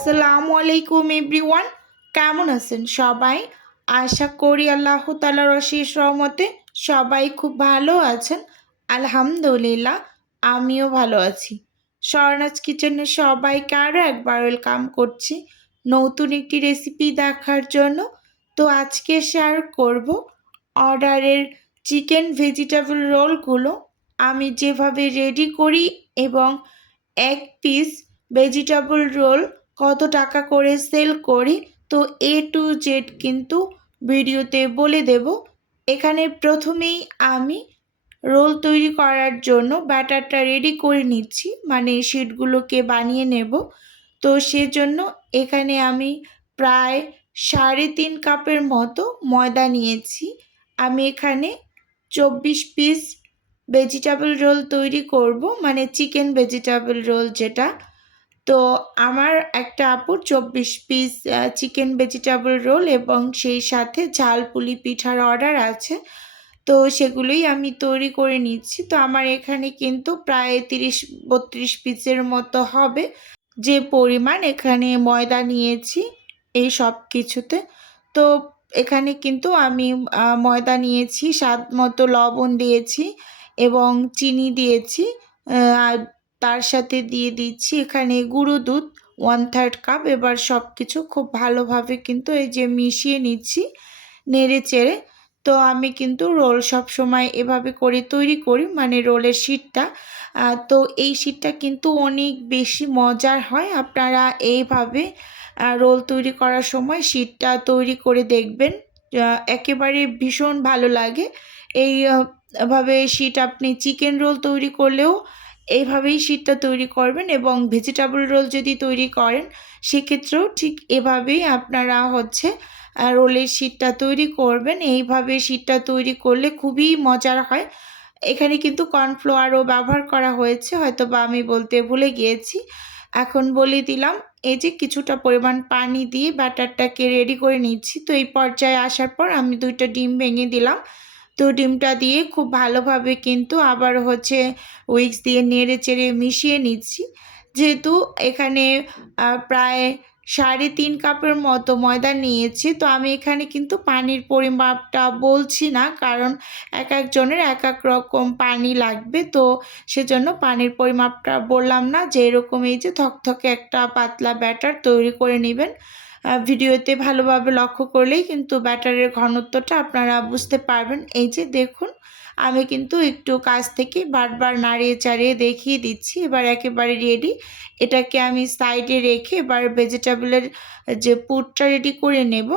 আসসালামু আলাইকুম এভরিওয়ান, কেমন আছেন সবাই? আশা করি আল্লাহ তালার অশেষ রহমতে সবাই খুব ভালো আছেন। আলহামদুলিল্লাহ, আমিও ভালো আছি। স্বর্ণাজ কিচেনে সবাইকে আরও একবার ওয়েলকাম করছি নতুন একটি রেসিপি দেখার জন্য। তো আজকে শেয়ার করব অর্ডারের চিকেন ভেজিটেবল রোলগুলো। আমি যেভাবে রেডি করি এবং এক পিস ভেজিটেবল রোল কত টাকা করে সেল করি, তো এ টু জেড কিন্তু ভিডিওতে বলে দেব। এখানে প্রথমেই আমি রোল তৈরি করার জন্য ব্যাটারটা রেডি করে নিচ্ছি মানে শিটগুলোকে বানিয়ে নেব। তো সেজন্য এখানে আমি প্রায় সাড়ে তিন কাপের মতো ময়দা নিয়েছি। আমি এখানে চব্বিশ পিস ভেজিটেবল রোল তৈরি করব মানে চিকেন ভেজিটেবল রোল যেটা। তো আমার একটা আপুর চব্বিশ পিস চিকেন ভেজিটেবল রোল এবং সেই সাথে ঝাল পুলি পিঠার অর্ডার আছে। তো সেগুলোই আমি তৈরি করে নিচ্ছি। তো আমার এখানে কিন্তু প্রায় তিরিশ, বত্রিশ পিসের মতো হবে। যে পরিমাণ এখানে ময়দা নিয়েছি এই সব কিছুতে। তো এখানে কিন্তু আমি ময়দা নিয়েছি, স্বাদ মতো লবণ দিয়েছি এবং চিনি দিয়েছি আর তার সাথে দিয়ে দিচ্ছি এখানে গুঁড়ো দুধ ওয়ান থার্ড কাপ এবার সব কিছু খুব ভালোভাবে কিন্তু এই যে মিশিয়ে নিচ্ছি নেড়ে চেড়ে। তো আমি কিন্তু রোল সব সময় এভাবে করে তৈরি করি মানে রোলের শিটটা। তো এই শিটটা কিন্তু অনেক বেশি মজার হয়। আপনারা এইভাবে রোল তৈরি করার সময় শিটটা তৈরি করে দেখবেন। একেবারে ভীষণ ভালো লাগে। এই ভাবে শিট আপনি চিকেন রোল তৈরি করলেও এইভাবেই শীটটা তৈরি করবেন এবং ভেজিটেবল রোল যদি তৈরি করেন, সেক্ষেত্রেও ঠিক এভাবেই আপনারা হচ্ছে রোলের শীটটা তৈরি করবেন। এইভাবে শীটটা তৈরি করলে খুবই মজার হয়। এখানে কিন্তু কর্নফ্লাওয়ারও ব্যবহার করা হয়েছে হয়তো বা আমি বলতে ভুলে গিয়েছি। এখন বলে দিলাম, এই যে কিছুটা পরিমাণ পানি দিয়ে ব্যাটারটাকে রেডি করে নিচ্ছি। তো এই পর্যায়ে আসার পর আমি দুইটা ডিম ভেঙে দিলাম। তো ডিমটা দিয়ে খুব ভালোভাবে কিন্তু আবার হচ্ছে উইক্স দিয়ে নেড়ে চেড়ে মিশিয়ে নিচ্ছি। যেহেতু এখানে প্রায় সাড়ে তিন কাপের মতো ময়দা নিয়েছি, তো আমি এখানে কিন্তু পানির পরিমাপটা বলছি না, কারণ এক একজনের এক এক রকম পানি লাগবে, তো সেজন্য পানির পরিমাপটা বললাম না যে এরকম এই যে থকথকে একটা পাতলা ব্যাটার তৈরি করে নেবেন। ভিডিওতে ভালোভাবে লক্ষ্য করলেই কিন্তু ব্যাটারের ঘনত্বটা আপনারা বুঝতে পারবেন। এই যে দেখুন, আমি কিন্তু একটু কাছ থেকে বারবার নাড়িয়ে চাড়িয়ে দেখিয়ে দিচ্ছি, এবার একেবারে রেডি এটাকে আমি সাইডে রেখে এবার ভেজিটেবলের যে পুরটা রেডি করে নেব।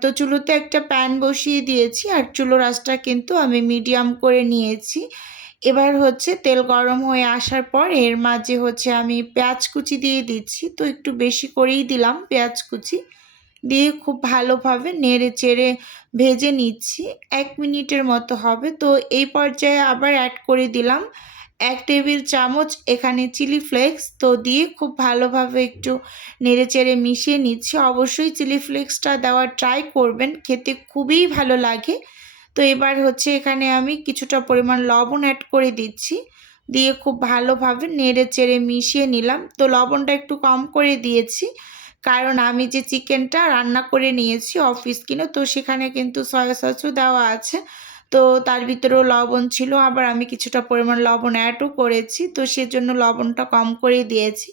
তো চুলোতে একটা প্যান বসিয়ে দিয়েছি, আর চুলো রাসটা কিন্তু আমি মিডিয়াম করে নিয়েছি। এবার হচ্ছে তেল গরম হয়ে আসার পর এর মাঝে হচ্ছে আমি পেঁয়াজ কুচি দিয়ে দিচ্ছি। তো একটু বেশি করেই দিলাম পেঁয়াজ কুচি। দিয়ে খুব ভালোভাবে নেড়ে চেড়ে ভেজে নিচ্ছি। এক মিনিটের মতো হবে। তো এই পর্যায়ে আবার অ্যাড করে দিলাম এক টেবিল চামচ এখানে চিলি ফ্লেক্স। তো দিয়ে খুব ভালোভাবে একটু নেড়ে চেড়ে মিশিয়ে নিচ্ছি। অবশ্যই চিলি ফ্লেক্সটা দেওয়ার ট্রাই করবেন। খেতে খুবই ভালো লাগে। তো এবার হচ্ছে এখানে আমি কিছুটা পরিমাণ লবণ অ্যাড করে দিচ্ছি। দিয়ে খুব ভালোভাবে নেড়ে চেড়ে মিশিয়ে নিলাম। তো লবণটা একটু কম করে দিয়েছি। কারণ আমি যে চিকেনটা রান্না করে নিয়েছি অফিস কিনে, তো সেখানে কিন্তু সয়া সসও দেওয়া আছে। তো তার ভিতরেও লবণ ছিল। আবার আমি কিছুটা পরিমাণ লবণ অ্যাডও করেছি। তো সেজন্য লবণটা কম করে দিয়েছি।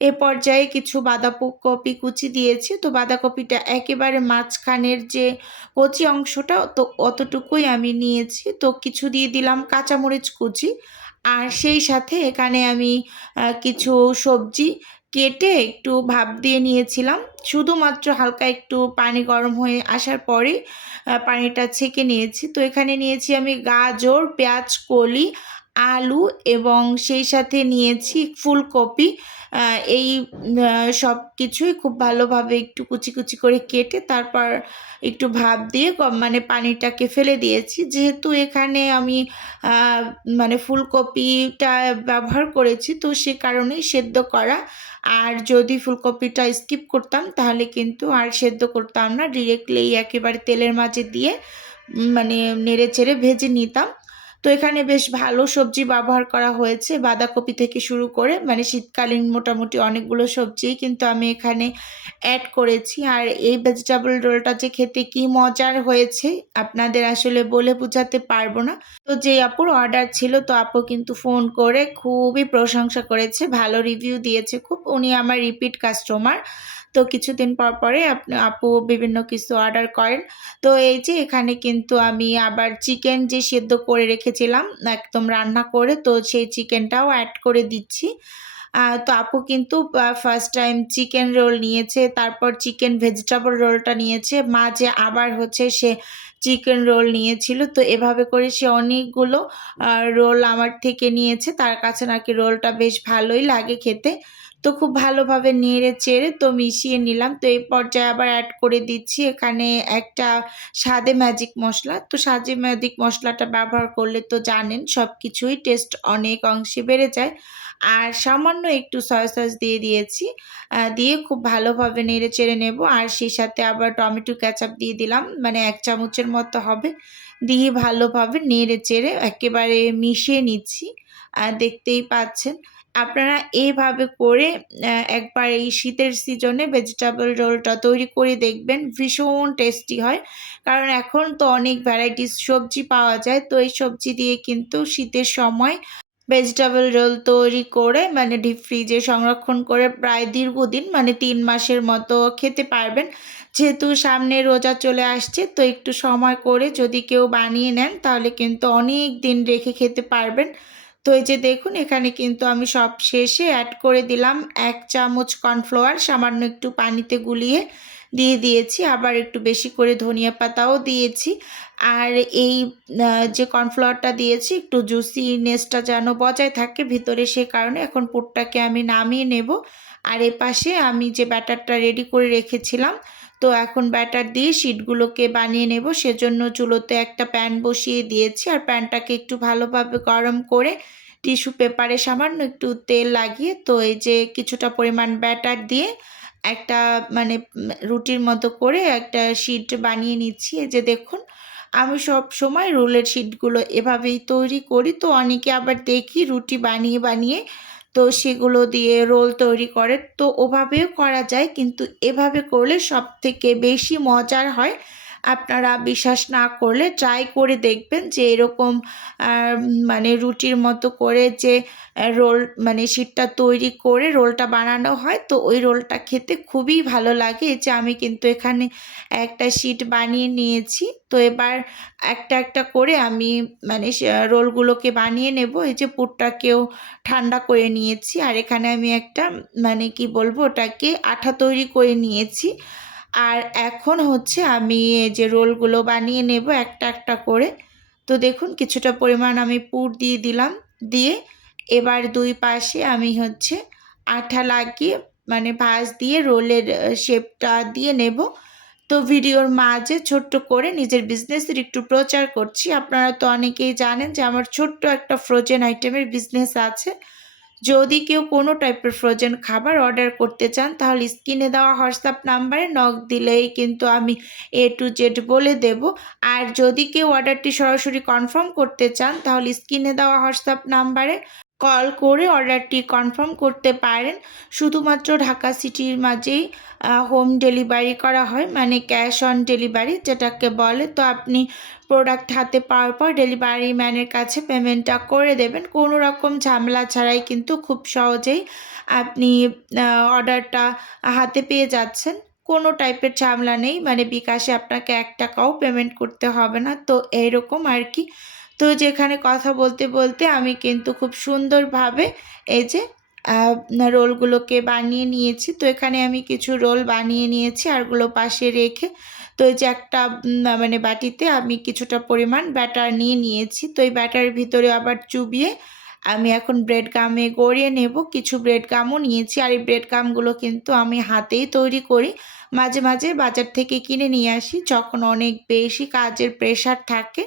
এ পর্যায়ে কিছু বাঁধাকপি কুচি দিয়েছি। তো বাঁধাকপিটা একেবারে মাঝখানের যে কচি অংশটা, তো অতটুকুই আমি নিয়েছি। তো কিছু দিয়ে দিলাম কাঁচামরিচ কুচি। আর সেই সাথে এখানে আমি কিছু সবজি কেটে একটু ভাপ দিয়ে নিয়েছিলাম। শুধুমাত্র হালকা একটু পানি গরম হয়ে আসার পরে পানিটা ছেঁকে নিয়েছি। তো এখানে নিয়েছি আমি গাজর, পেঁয়াজ, কলি আলু এবং সেই সাথে নিয়েছি ফুলকপি। এই সব কিছুই খুব ভালোভাবে একটু কুচি কুচি করে কেটে তারপর একটু ভাপ দিয়ে মানে পানিটাকে ফেলে দিয়েছি। যেহেতু এখানে আমি মানে ফুলকপিটা ব্যবহার করেছি তো সে কারণেই সেদ্ধ করা। আর যদি ফুলকপিটা স্কিপ করতাম তাহলে কিন্তু আর সেদ্ধ করতাম না। ডিরেক্টলি একেবারে তেলের মাঝে দিয়ে মানে নেড়ে চেড়ে ভেজে নিতাম। তো এখানে বেশ ভালো সবজি ব্যবহার করা হয়েছে। বাঁধাকপি থেকে শুরু করে মানে শীতকালীন মোটামুটি অনেকগুলো সবজিই কিন্তু আমি এখানে অ্যাড করেছি। আর এই ভেজিটেবল রোলটা যে খেতে কি মজার হয়েছে, আপনাদের আসলে বলে বোঝাতে পারব না। তো যে আপুর অর্ডার ছিল, তো আপু কিন্তু ফোন করে খুবই প্রশংসা করেছে, ভালো রিভিউ দিয়েছে খুব। উনি আমার রিপিট কাস্টমার তো কিছুদিন পর পরে আপু বিভিন্ন কিছু অর্ডার করেন। তো এই যে এখানে কিন্তু আমি আবার চিকেন যে সেদ্ধ করে রেখেছিলাম, একদম রান্না করে, তো সেই চিকেনটাও অ্যাড করে দিচ্ছি। তো আপু কিন্তু ফার্স্ট টাইম চিকেন রোল নিয়েছে, তারপর চিকেন ভেজিটেবল রোলটা নিয়েছে। মাঝে আবার হচ্ছে সে চিকেন রোল নিয়েছিল, তো এভাবে করে সে অনেকগুলো রোল আমার থেকে নিয়েছে। তার কাছে নাকি রোলটা বেশ ভালোই লাগে খেতে। তো খুব ভালোভাবে নেড়ে চেড়ে তো মিশিয়ে নিলাম। তো এই পর্যায়ে আবার অ্যাড করে দিচ্ছি এখানে একটা স্বাদে ম্যাজিক মশলা। তো স্বাদে ম্যাজিক মশলাটা ব্যবহার করলে তো জানেন সব কিছুই টেস্ট অনেক অংশে বেড়ে যায়। আর সামান্য একটু সয়া সস দিয়ে দিয়েছি। দিয়ে খুব ভালোভাবে নেড়ে চেড়ে নেব। আর সেই সাথে আবার টমেটো ক্যাচাপ দিয়ে দিলাম। মানে এক চামচের মতো হবে। দিয়ে ভালোভাবে নেড়ে চেড়ে একেবারে মিশিয়ে নিচ্ছি। দেখতেই পাচ্ছেন। আপনারা এইভাবে করে একবার এই শীতের সিজনে ভেজিটেবল রোলটা তৈরি করে দেখবেন, ভীষণ টেস্টি হয়। কারণ এখন তো অনেক ভ্যারাইটিস সবজি পাওয়া যায়, তো এই সবজি দিয়ে কিন্তু শীতের সময় ভেজিটেবল রোল তৈরি করে মানে ডিপ ফ্রিজে সংরক্ষণ করে প্রায় দীর্ঘদিন মানে তিন মাসের মতো খেতে পারবেন। যেহেতু সামনে রোজা চলে আসছে, তো একটু সময় করে যদি কেউ বানিয়ে নেন, তাহলে কিন্তু অনেক দিন রেখে খেতে পারবেন। তো এই যে দেখুন, এখানে কিন্তু আমি সব শেষে অ্যাড করে দিলাম এক চামচ কর্নফ্লাওয়ার সামান্য একটু পানিতে গুলিয়ে দিয়ে দিয়েছি। আবার একটু বেশি করে ধনিয়া পাতাও দিয়েছি। আর এই যে কর্নফ্লাওয়ারটা দিয়েছি, একটু জুসিনেসটা যেন বজায় থাকে, ভিতরে সে কারণে এখন পুরটাকে আমি নামিয়ে নেব। আর এ পাশে আমি যে ব্যাটারটা রেডি করে রেখেছিলাম তো এখন ব্যাটার দিয়ে শিটগুলোকে বানিয়ে নেব। সেজন্য চুলোতে একটা প্যান বসিয়ে দিয়েছি। আর প্যানটাকে একটু ভালোভাবে গরম করে টিস্যু পেপারে সামান্য একটু তেল লাগিয়ে তো এই যে কিছুটা পরিমাণ ব্যাটার দিয়ে একটা মানে রুটির মতো করে একটা শিট বানিয়ে নিচ্ছি। এই যে দেখুন, আমি সব সময় রোলের শিটগুলো এভাবেই তৈরি করি। তো অনেকে আবার দেখি রুটি বানিয়ে বানিয়ে তো সেগুলো দিয়ে রোল তৈরি করে। তো ওভাবেও করা যায়, কিন্তু এভাবে করলে সব থেকে বেশি মজার হয় আপনারা বিশ্বাস না করলে ট্রাই করে দেখবেন যে এরকম মানে রুটির মতো করে যে রোল মানে শিটটা তৈরি করে রোলটা বানানো হয়, তো ওই রোলটা খেতে খুবই ভালো লাগে। যে আমি কিন্তু এখানে একটা শিট বানিয়ে নিয়েছি, তো এবার একটা একটা করে আমি মানে রোলগুলোকে বানিয়ে নেব। এই যে পুরটাকেও ঠান্ডা করে নিয়েছি, আর এখানে আমি একটা মানে কি বলব, ওটাকে আঠা তৈরি করে নিয়েছি। আর এখন হচ্ছে আমি যে রোলগুলো বানিয়ে নেব একটা একটা করে। তো দেখুন কিছুটা পরিমাণ আমি পুর দিয়ে দিলাম। দিয়ে এবার দুই পাশে আমি হচ্ছে আঠা লাগিয়ে মানে ভাঁজ দিয়ে রোলের শেপটা দিয়ে নেব। তো ভিডিওর মাঝে ছোট্ট করে নিজের বিজনেসের একটু প্রচার করছি। আপনারা তো অনেকেই জানেন যে আমার ছোট্ট একটা ফ্রোজেন আইটেমের বিজনেস আছে। যদি কেউ কোনো টাইপের ফ্রোজেন খাবার অর্ডার করতে চান, তাহলে স্ক্রিনে দেওয়া হোয়াটসঅ্যাপ নাম্বারে নক দিলেই কিন্তু আমি এ টু জেড বলে দেব। আর যদি কেউ অর্ডারটি সরাসরি কনফার্ম করতে চান, তাহলে স্ক্রিনে দেওয়া হোয়াটসঅ্যাপ নাম্বারে কল করে অর্ডারটি কনফার্ম করতে পারেন। শুধুমাত্র ঢাকা সিটির মাঝেই হোম ডেলিভারি করা হয় মানে ক্যাশ অন ডেলিভারি যেটাকে বলে। তো আপনি প্রোডাক্ট হাতে পাওয়ার পর ডেলিভারি ম্যানের কাছে পেমেন্টটা করে দেবেন। কোনো রকম ঝামেলা ছাড়াই কিন্তু খুব সহজেই আপনি অর্ডারটা হাতে পেয়ে যাচ্ছেন। কোনো টাইপের ঝামেলা নেই মানে বিকাশে আপনাকে এক টাকাও পেমেন্ট করতে হবে না। তো এইরকম আর কি। তো যেখানে কথা বলতে বলতে আমি কিন্তু খুব সুন্দরভাবে এই যে রোলগুলোকে বানিয়ে নিয়েছি। তো এখানে আমি কিছু রোল বানিয়ে নিয়েছি আরগুলো পাশে রেখে, তো এই যে একটা মানে বাটিতে আমি কিছুটা পরিমাণ ব্যাটার নিয়ে নিয়েছি। তো এই ব্যাটারের ভিতরে আবার চুবিয়ে আমি এখন ব্রেড গামে গড়িয়ে নেব। কিছু ব্রেড গামও নিয়েছি আর এই ব্রেড গামগুলো কিন্তু আমি হাতেই তৈরি করি। মাঝে মাঝে বাজার থেকে কিনে নিয়ে আসি। যখন অনেক বেশি কাজের প্রেশার থাকে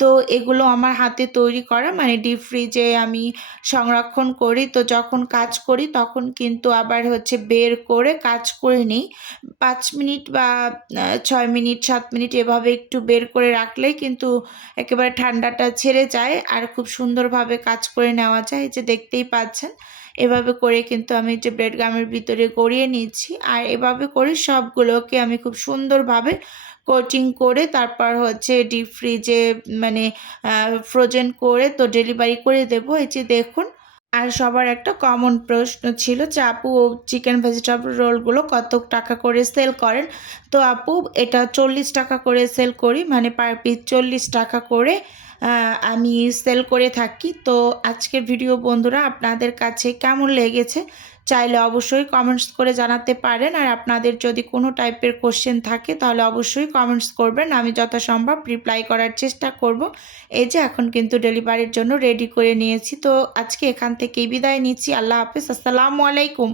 তো এগুলো আমার হাতে তৈরি করা মানে ডিপ ফ্রিজে আমি সংরক্ষণ করি। তো যখন কাজ করি তখন কিন্তু আবার হচ্ছে বের করে কাজ করে নিই। পাঁচ মিনিট বা ছয় মিনিট, সাত মিনিট এভাবে একটু বের করে রাখলেই কিন্তু একেবারে ঠান্ডাটা ছেড়ে যায়। আর খুব সুন্দরভাবে কাজ করে নেওয়া যায় যে দেখতেই পাচ্ছেন। এভাবে করে কিন্তু আমি যে ব্রেড গামের ভিতরে গড়িয়ে নিচ্ছি। আর এভাবে করে সবগুলোকে আমি খুব সুন্দরভাবে কোটিং করে তারপর হচ্ছে ডিপ ফ্রিজে মানে ফ্রোজেন করে তো ডেলিভারি করে দেবো। এই যে দেখুন, আর সবার একটা কমন প্রশ্ন ছিল যে, আপু চিকেন ভেজিটেবল রোলগুলো কত টাকা করে সেল করেন? তো আপু, এটা চল্লিশ টাকা করে সেল করি মানে পার পিস চল্লিশ টাকা করে আমি সেল করে থাকি। তো আজকের ভিডিও বন্ধুরা, আপনাদের কাছে কেমন লেগেছে? চাইলে অবশ্যই কমেন্টস করে জানাতে পারেন। আর আপনাদের যদি কোনো টাইপের কোশ্চেন থাকে, তাহলে অবশ্যই কমেন্টস করবেন। আমি যথাসম্ভব রিপ্লাই করার চেষ্টা করব। এই যে, এখন কিন্তু ডেলিভারির জন্য রেডি করে নিয়েছি। তো আজকে এখান থেকেই বিদায় নিচ্ছি। আল্লাহ হাফেজ। আসসালামু আলাইকুম।